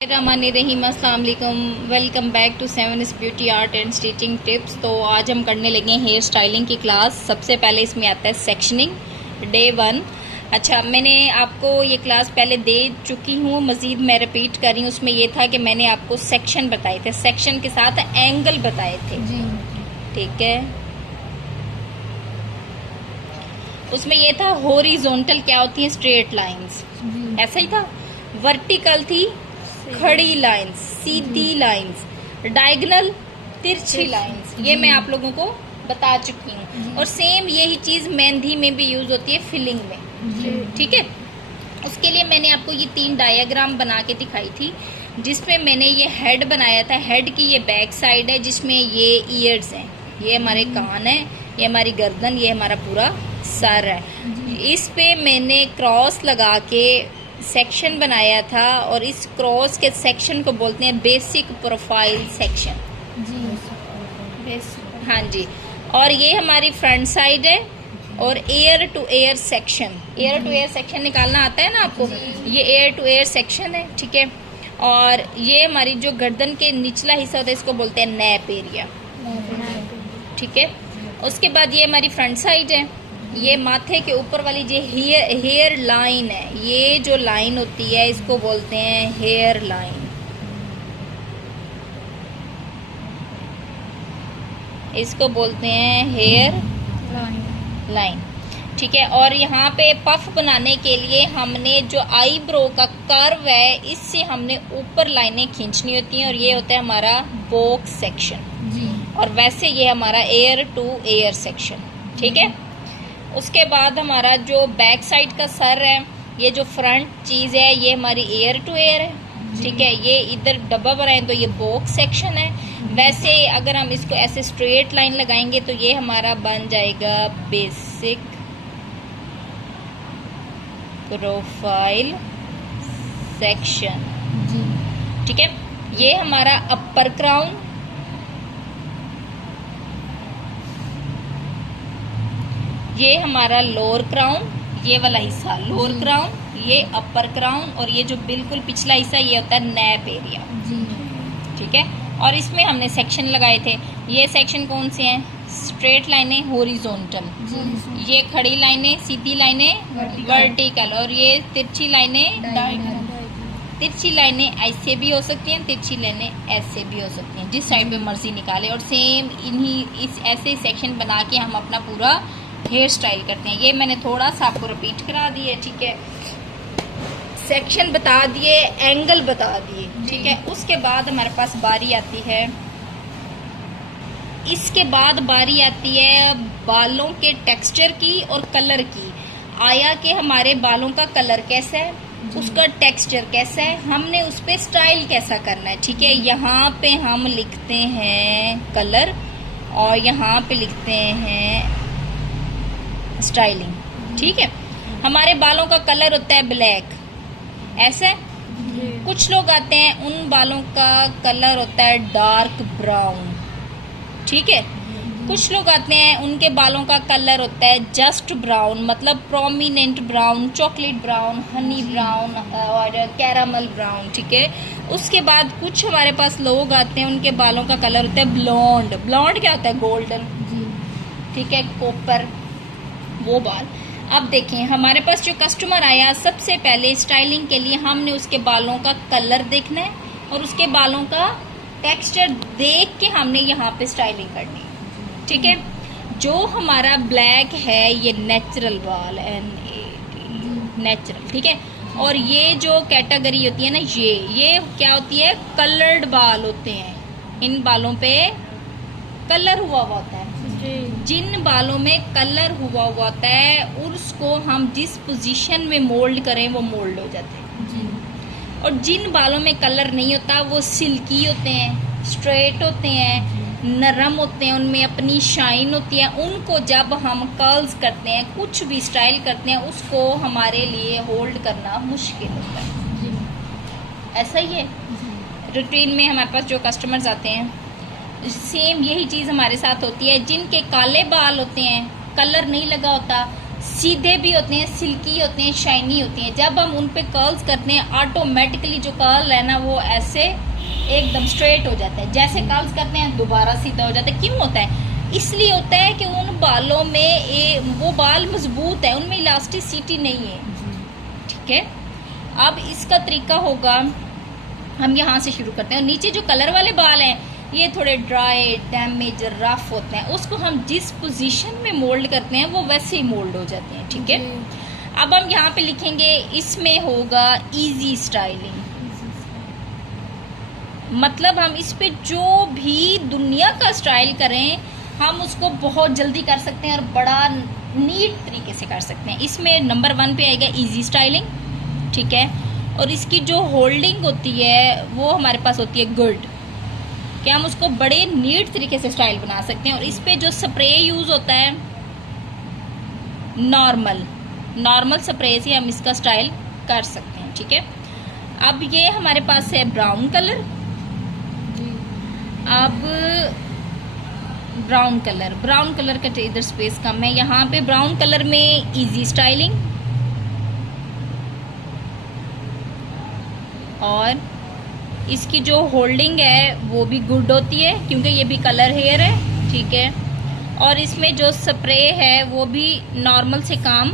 रहीम अस्सलाम वालेकुम। Welcome back to 7 beauty art and stitching tips. तो आज हम करने लगे हेयर स्टाइलिंग की क्लास। सबसे पहले इसमें आता है सेक्शनिंग डे 1। अच्छा, मैंने आपको ये क्लास पहले दे चुकी हूँ, मज़ीद मैं रिपीट कर रही हूँ। उसमें ये था कि मैंने आपको सेक्शन बताए थे, सेक्शन के साथ एंगल बताए थे जी। ठीक है, उसमें ये था हॉरिजॉन्टल क्या होती है, स्ट्रेट लाइंस, ऐसा ही था। वर्टिकल थी खड़ी लाइंस, सीधी लाइंस, डायगोनल तिरछी लाइंस, ये मैं आप लोगों को बता चुकी हूँ। और सेम यही चीज मेहंदी में भी यूज होती है, फिलिंग में। ठीक है, उसके लिए मैंने आपको ये 3 डायग्राम बना के दिखाई थी, जिसमें मैंने ये हेड बनाया था। हेड की ये बैक साइड है, जिसमें ये ईयर्स हैं, ये हमारे कान है, ये हमारी गर्दन, ये हमारा पूरा सर है। इस पे मैंने क्रॉस लगा के सेक्शन बनाया था, और इस क्रॉस के सेक्शन को बोलते हैं बेसिक प्रोफाइल सेक्शन जी। हाँ जी। और ये हमारी फ्रंट साइड है, और air to air section, air to air section निकालना आता है ना आपको, ये एयर टू एयर सेक्शन है। ठीक है, और ये हमारी जो गर्दन के निचला हिस्सा होता है, इसको बोलते हैं नैप एरिया। ठीक है, उसके बाद ये हमारी फ्रंट साइड है। ये माथे के ऊपर वाली जो हेयर लाइन है, ये जो लाइन होती है, इसको बोलते हैं हेयर लाइन। इसको बोलते हैं हेयर लाइन। ठीक है, और यहाँ पे पफ बनाने के लिए हमने जो आईब्रो का कर्व है, इससे हमने ऊपर लाइनें खींचनी होती हैं, और ये होता है हमारा बॉक्स सेक्शन जी। और वैसे ये हमारा एयर टू एयर सेक्शन। ठीक है, उसके बाद हमारा जो बैक साइड का सर है, ये जो फ्रंट चीज है, ये हमारी एयर टू एयर है। ठीक है, ये इधर डब्बा बनाए तो ये बॉक्स सेक्शन है। वैसे अगर हम इसको ऐसे स्ट्रेट लाइन लगाएंगे तो ये हमारा बन जाएगा बेसिक प्रोफाइल सेक्शन। ठीक है, ये हमारा अपर क्राउन, ये हमारा लोअर क्राउन, ये वाला हिस्सा लोअर क्राउन, ये अपर क्राउन, और ये जो बिल्कुल पिछला हिस्सा, ये होता है नैप एरिया। ठीक है, और इसमें हमने सेक्शन लगाए थे। ये सेक्शन कौन से हैं? स्ट्रेट लाइनें हॉरिजॉन्टल, ये खड़ी लाइनें, सीधी लाइनें वर्टिकल, और ये तिरछी लाइनें डायगोनल। तिरछी लाइनें ऐसे भी हो सकती हैं, तिरछी लाइनें ऐसे भी हो सकती हैं, जिस साइड पे मर्जी निकाले। और सेम इन्हीं इस ऐसे सेक्शन बना के हम अपना पूरा हेयर स्टाइल करते हैं। ये मैंने थोड़ा सा आपको रिपीट करा दिए। ठीक है, सेक्शन बता दिए, एंगल बता दिए। ठीक है, उसके बाद हमारे पास बारी आती है, इसके बाद बारी आती है बालों के टेक्सचर की और कलर की। आया कि हमारे बालों का कलर कैसा है, उसका टेक्सचर कैसा है, हमने उस पे स्टाइल कैसा करना है। ठीक है, यहाँ पे हम लिखते हैं कलर, और यहाँ पे लिखते हैं स्टाइलिंग। ठीक है, हमारे बालों का कलर होता है ब्लैक, ऐसे। कुछ लोग आते हैं, उन बालों का कलर होता है डार्क ब्राउन। ठीक है, कुछ लोग आते हैं, उनके बालों का कलर होता है जस्ट ब्राउन, मतलब prominent brown, chocolate brown, Honey brown और कैरामल ब्राउन। ठीक है, उसके बाद कुछ हमारे पास लोग आते हैं, उनके बालों का कलर होता है ब्लॉन्ड। ब्लॉन्ड क्या होता है? गोल्डन। ठीक है, कॉपर, वो बाल। अब देखें, हमारे पास जो कस्टमर आया, सबसे पहले स्टाइलिंग के लिए हमने उसके बालों का कलर देखना है, और उसके बालों का टेक्सचर देख के हमने यहाँ पे स्टाइलिंग करनी है। ठीक है, जो हमारा ब्लैक है, ये नेचुरल बाल है, नेचुरल। ठीक है, और ये जो कैटेगरी होती है ना, ये क्या होती है? कलर्ड बाल होते हैं। इन बालों पे कलर हुआ होता है। जिन बालों में कलर हुआ होता है, उसको हम जिस पोजीशन में मोल्ड करें, वो मोल्ड हो जाते हैं। और जिन बालों में कलर नहीं होता, वो सिल्की होते हैं, स्ट्रेट होते हैं, नरम होते हैं, उनमें अपनी शाइन होती है। उनको जब हम कर्ल्स करते हैं, कुछ भी स्टाइल करते हैं, उसको हमारे लिए होल्ड करना मुश्किल होता है। ऐसा ही है, रूटीन में हमारे पास जो कस्टमर्स आते हैं, सेम यही चीज़ हमारे साथ होती है। जिनके काले बाल होते हैं, कलर नहीं लगा होता, सीधे भी होते हैं, सिल्की होते हैं, शाइनी होती हैं। जब हम उन पे कर्ल्स करते हैं ऑटोमेटिकली जो कर्ल है ना वो ऐसे एकदम स्ट्रेट हो जाता है। जैसे कर्ल्स करते हैं दोबारा सीधा हो जाता है। क्यों होता है? इसलिए होता है कि उन बालों में वो बाल मजबूत है, उनमें इलास्टिसिटी नहीं है। ठीक है, अब इसका तरीका होगा, हम यहाँ से शुरू करते हैं। नीचे जो कलर वाले बाल हैं ये थोड़े ड्राई, डैमेज, रफ होते हैं, उसको हम जिस पोजीशन में मोल्ड करते हैं वो वैसे ही मोल्ड हो जाते हैं। ठीक है, अब हम यहाँ पे लिखेंगे, इसमें होगा इजी स्टाइलिंग। मतलब हम इस पे जो भी दुनिया का स्टाइल करें हम उसको बहुत जल्दी कर सकते हैं और बड़ा नीट तरीके से कर सकते हैं। इसमें नंबर 1 पे आएगा इजी स्टाइलिंग। ठीक है, और इसकी जो होल्डिंग होती है वो हमारे पास होती है गुड, कि हम उसको बड़े नीट तरीके से स्टाइल बना सकते हैं। और इस पे जो स्प्रे यूज होता है नॉर्मल स्प्रे से हम इसका स्टाइल कर सकते हैं। ठीक है, अब ये हमारे पास है ब्राउन कलर। अब ब्राउन कलर का इधर स्पेस कम है, यहाँ पे ब्राउन कलर में इजी स्टाइलिंग और इसकी जो होल्डिंग है वो भी गुड होती है क्योंकि ये भी कलर हेयर है। ठीक है, और इसमें जो स्प्रे है वो भी नॉर्मल से काम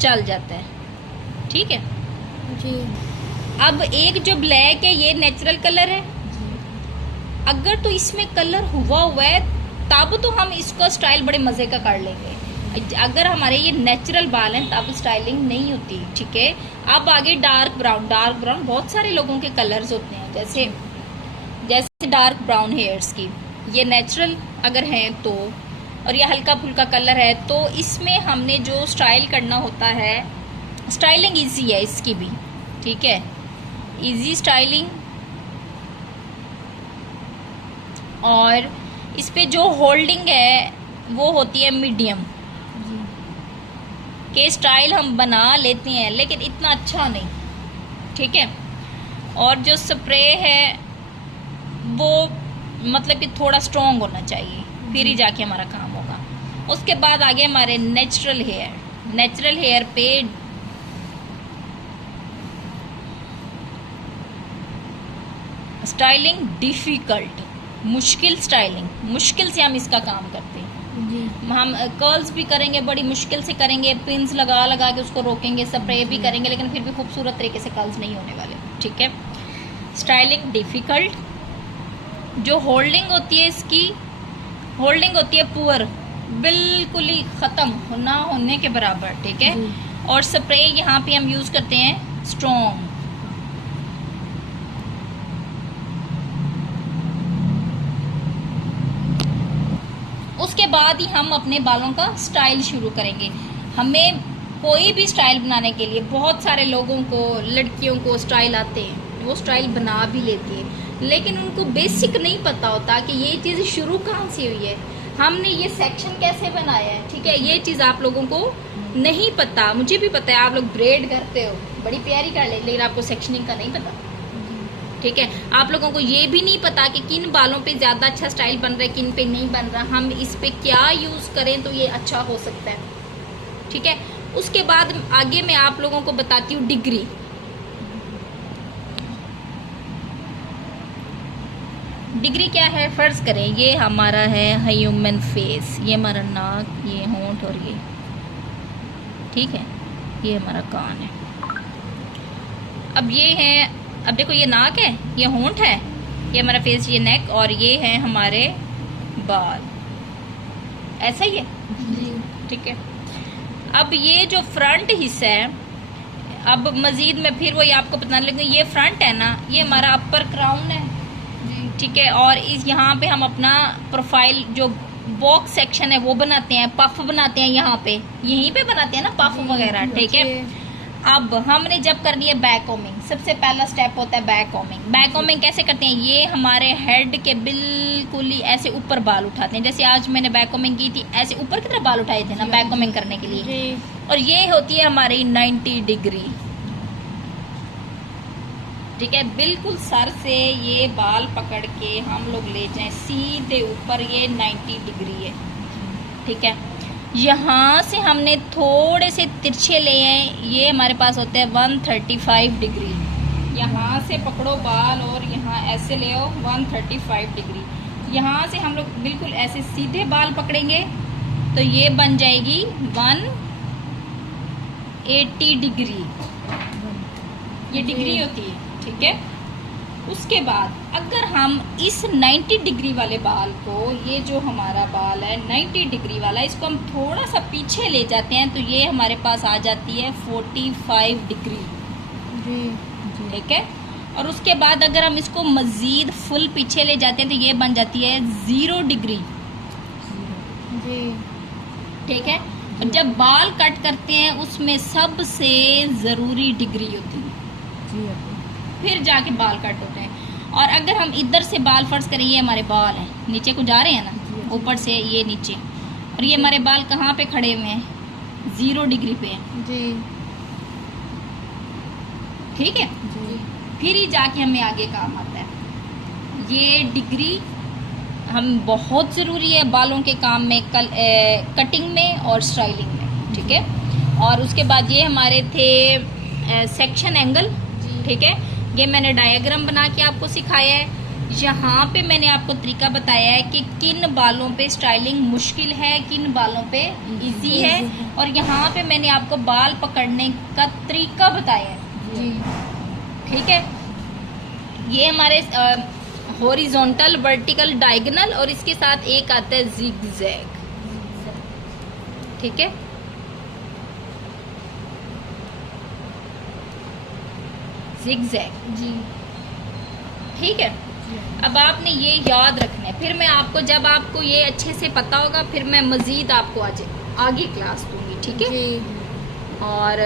चल जाता है। ठीक है जी। अब एक जो ब्लैक है ये नेचुरल कलर है। अगर तो इसमें कलर हुआ है तब तो हम इसका स्टाइल बड़े मजे का कर लेंगे। अगर हमारे ये नेचुरल बाल हैं तब स्टाइलिंग नहीं होती। ठीक है, अब आगे डार्क ब्राउन बहुत सारे लोगों के कलर्स होते हैं, जैसे डार्क ब्राउन हेयर्स की, ये नेचुरल अगर हैं तो, और ये हल्का फुल्का कलर है तो इसमें हमने जो स्टाइल करना होता है, स्टाइलिंग इजी है इसकी भी। ठीक है, इजी स्टाइलिंग, और इस पे जो होल्डिंग है वो होती है मीडियम, के स्टाइल हम बना लेते हैं लेकिन इतना अच्छा नहीं। ठीक है, और जो स्प्रे है वो मतलब कि थोड़ा स्ट्रॉन्ग होना चाहिए, फिर ही जाके हमारा काम होगा। उसके बाद आगे हमारे नेचुरल हेयर पे स्टाइलिंग डिफिकल्ट, मुश्किल स्टाइलिंग, मुश्किल से हम इसका काम करते हैं। हम कर्ल्स भी करेंगे, बड़ी मुश्किल से करेंगे, पिंस लगा लगा के उसको रोकेंगे, स्प्रे भी करेंगे, लेकिन फिर भी खूबसूरत तरीके से कर्ल्स नहीं होने वाले। ठीक है, स्टाइलिंग डिफिकल्ट। जो होल्डिंग होती है, इसकी होल्डिंग होती है पुअर, बिल्कुल ही खत्म ना होने के बराबर। ठीक है, और स्प्रे यहाँ पे हम यूज करते हैं स्ट्रॉन्ग। उसके बाद ही हम अपने बालों का स्टाइल शुरू करेंगे। हमें कोई भी स्टाइल बनाने के लिए, बहुत सारे लोगों को, लड़कियों को स्टाइल आते हैं, वो स्टाइल बना भी लेती है, लेकिन उनको बेसिक नहीं पता होता कि ये चीज़ शुरू कहाँ से हुई है, हमने ये सेक्शन कैसे बनाया है। ठीक है, ये चीज़ आप लोगों को नहीं पता, मुझे भी पता है, आप लोग ब्रेड करते हो, बड़ी प्यारी कर ले, लेकिन आपको सेक्शनिंग का नहीं पता। ठीक है, आप लोगों को ये भी नहीं पता कि किन बालों पे ज़्यादा अच्छा स्टाइल बन रहा है, किन पे नहीं बन रहा, हम इस पे क्या यूज़ करें तो ये अच्छा हो सकता है। ठीक है, उसके बाद आगे मैं आप लोगों को बताती हूँ डिग्री। डिग्री क्या है, फर्ज करें ये हमारा है ह्यूमन फेस, ये हमारा नाक, ये होंठ और ये, ठीक है, ये हमारा कान है। अब ये है, अब देखो ये नाक है, ये होंठ है, ये हमारा फेस, ये नेक, और ये है हमारे बाल। ऐसा ही है जी, ठीक है। अब ये जो फ्रंट हिस्सा है, अब मजीद में फिर वही आपको पता लगे, ये फ्रंट है ना, ये हमारा अपर क्राउन है, ठीक है। और इस यहाँ पे हम अपना प्रोफाइल जो बॉक्स सेक्शन है वो बनाते हैं, पफ बनाते हैं, यहाँ पे यहीं पे बनाते हैं ना पफ वगैरह, ठीक है। अब हमने जब करनी है बैक कॉमिंग, सबसे पहला स्टेप होता है बैक कॉमिंग। बैक कॉमिंग कैसे करते हैं, ये हमारे हेड के बिल्कुल ही ऐसे ऊपर बाल उठाते हैं, जैसे आज मैंने बैक कॉमिंग की थी, ऐसे ऊपर की तरफ बाल उठाए थे ना बैक कॉमिंग करने के लिए। और ये होती है हमारी 90 डिग्री, ठीक है। बिल्कुल सर से ये बाल पकड़ के हम लोग ले जाएं सीधे ऊपर, ये 90 डिग्री है, ठीक है। यहाँ से हमने थोड़े से तिरछे लिए हैं, ये हमारे पास होते हैं 135 डिग्री। यहाँ से पकड़ो बाल और यहाँ ऐसे ले आओ 135 डिग्री। यहाँ से हम लोग बिल्कुल ऐसे सीधे बाल पकड़ेंगे तो ये बन जाएगी 180 डिग्री, ये डिग्री होती है, ठीक है। उसके बाद अगर हम इस 90 डिग्री वाले बाल को, ये जो हमारा बाल है 90 डिग्री वाला, इसको हम थोड़ा सा पीछे ले जाते हैं तो ये हमारे पास आ जाती है 45 डिग्री, ठीक है। और उसके बाद अगर हम इसको मजीद फुल पीछे ले जाते हैं तो ये बन जाती है 0 डिग्री, ठीक है। और जब बाल कट करते हैं उसमें सबसे जरूरी डिग्री होती है, फिर जाके बाल कट होते हैं। और अगर हम इधर से बाल फर्ज करें, ये हमारे बाल हैं, नीचे को जा रहे हैं ना, ऊपर से ये नीचे, और ये हमारे बाल कहाँ पे खड़े हुए हैं, 0 डिग्री पे हैं जी, ठीक है जी। फिर ही जाके हमें आगे काम आता है। ये डिग्री हम बहुत ज़रूरी है बालों के काम में, कटिंग में और स्टाइलिंग में, ठीक है। और उसके बाद ये हमारे थे सेक्शन एंगल, ठीक है। ये मैंने डायग्राम बना के आपको सिखाया है। यहाँ पे मैंने आपको तरीका बताया है कि किन बालों पे स्टाइलिंग मुश्किल है, किन बालों पे इजी है, और यहाँ पे मैंने आपको बाल पकड़ने का तरीका बताया है जी, ठीक है। ये हमारे हॉरिजॉन्टल, वर्टिकल, डायगोनल, और इसके साथ एक आता है जिगजैग, ठीक है। जिगजैग जी, ठीक है। अब आपने ये याद रखना है, फिर मैं आपको, जब आपको ये अच्छे से पता होगा, फिर मैं मजीद आपको आगे क्लास दूंगी, ठीक है। और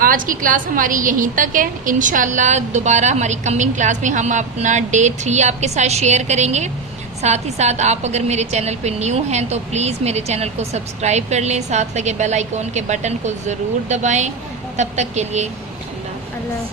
आज की क्लास हमारी यहीं तक है। इंशाल्लाह दोबारा हमारी कमिंग क्लास में हम अपना डे 3 आपके साथ शेयर करेंगे। साथ ही साथ आप अगर मेरे चैनल पे न्यू हैं तो प्लीज़ मेरे चैनल को सब्सक्राइब कर लें, साथ लगे बेल आइकॉन के बटन को ज़रूर दबाएं। तब तक के लिए अल्लाह।